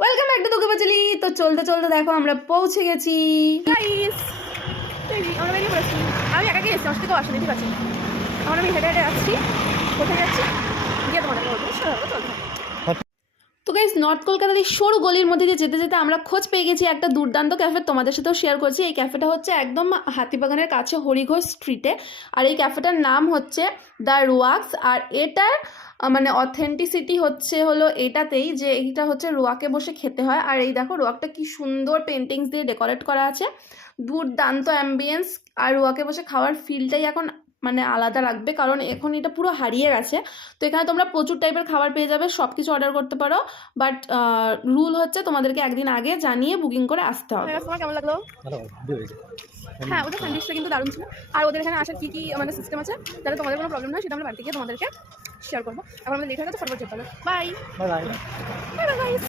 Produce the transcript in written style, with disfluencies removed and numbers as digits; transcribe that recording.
Welcome back to তোকে বাচালি। তো চলতে চলতে দেখো আমরা পৌঁছে গেছি। গাইস আমরা বেরিয়ে পড়েছি। আমি একা গিয়ে এসেছি, আমার সাথে কেউ আসেনি, ঠিক আছে? এখন আমি হেঁটে হেঁটে যাচ্ছি। কোথায় যাচ্ছি গিয়ে তোমাদের বলবো, চলতে থাকো। তো গাইস, নর্থ কলকাতার এই সরু গলির মধ্যে দিয়ে যেতে যেতে আমরা খোঁজ পেয়ে গেছি একটা দুর্দান্ত ক্যাফে। তোমাদের সাথেও শেয়ার করছি। এই ক্যাফেটা হচ্ছে একদম হাতিবাগানের কাছে হরিঘোষ স্ট্রিটে। আর এই ক্যাফেটার নাম হচ্ছে দ্য রোয়াক্স। আর এটার মানে অথেন্টিসিটি হলো এটাতেই যে এইটা হচ্ছে রোয়াকে বসে খেতে হয়। আর এই দেখো রোয়াকটা কি সুন্দর পেন্টিংস দিয়ে ডেকোরেট করা আছে, দুর্দান্ত অ্যাম্বিয়েন্স। আর রোয়াকে বসে খাওয়ার ফিলটাই এখন মানে আলাদা লাগবে, কারণ এখন এটা পুরো হারিয়ে গেছে। তো এখানে তোমরা প্রচুর টাইপের খাবার পেয়ে যাবে, সব কিছু অর্ডার করতে পারো। বাট রুল হচ্ছে তোমাদেরকে একদিন আগে জানিয়ে বুকিং করে আসতে হবে। তোমার কেমন লাগলো? হ্যাঁ, ওদের স্যান্ডউইচটা কিন্তু দারুণ ছিল। আর ওদের এখানে আসার কী কী মানে সিস্টেম আছে, যাতে তোমাদের কোনো প্রবলেম নয়, সেটা আমরা বাড়িতে গিয়ে তোমাদেরকে শেয়ার করবো। এখন আমাদের লেট হয়ে গেছে, ফটোফট যেতে হবে। Bye bye bye.